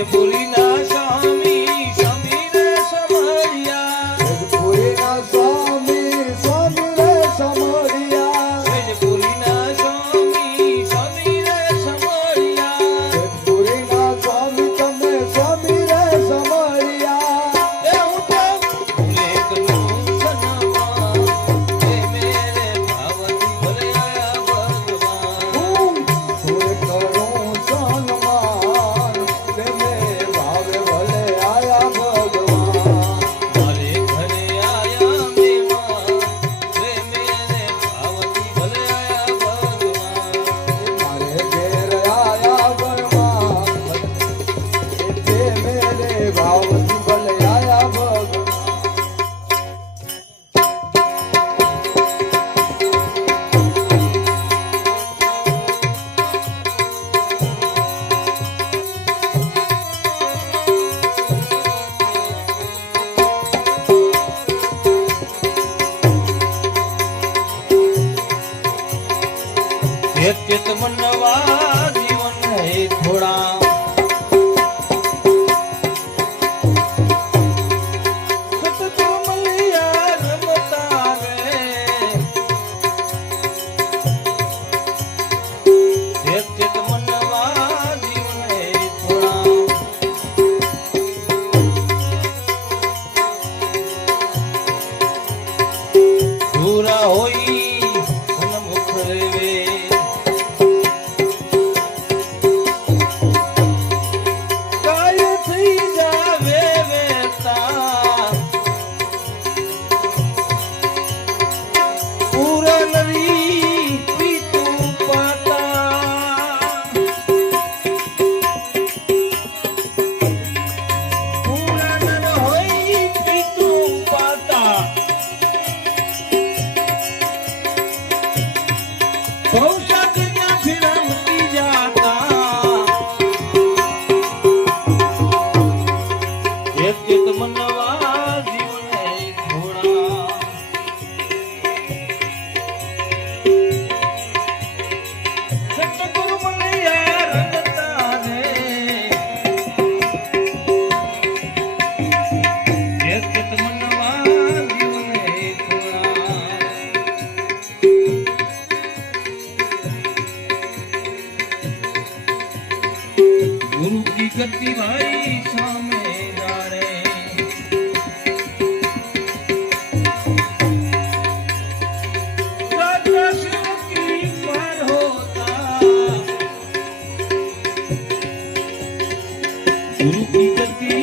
que por એક ચિત મનવા Guru Pitat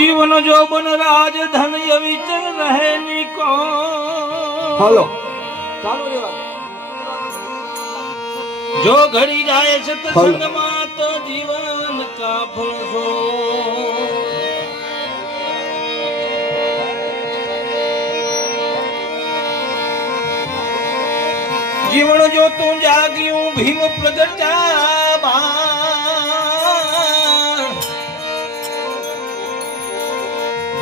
જીવન જો બન રાજ ધન અવિચર રહે નિકો. હાલો. ચાલુ રેવા જો ઘડી જાય સતસંગમાં તો જીવન કાફલ સો જીવન જો તું જાગ્યું ભીમ પ્રગટા બા.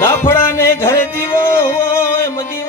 દાફડાને ઘરે દીવો હોય મદીવા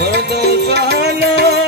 দর্দ সহনা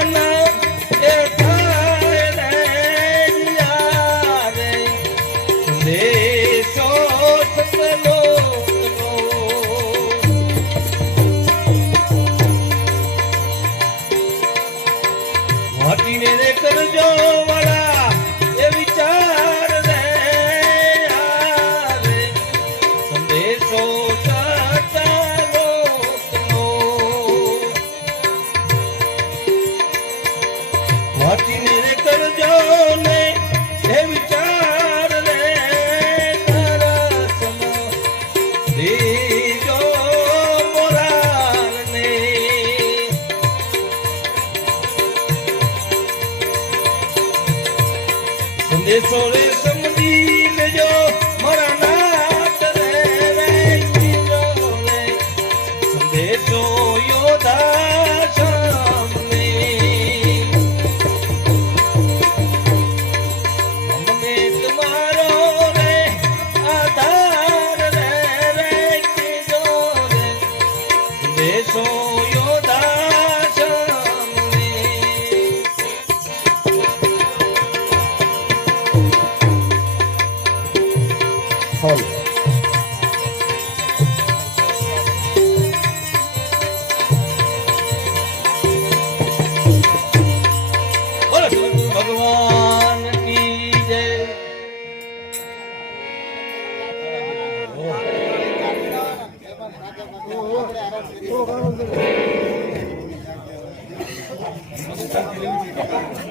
સોળે સમજી લેજો મારા નાથ રે રે સંદેશો યોધા સામને અમને તમારો રે આધાર રે રે સંદેશો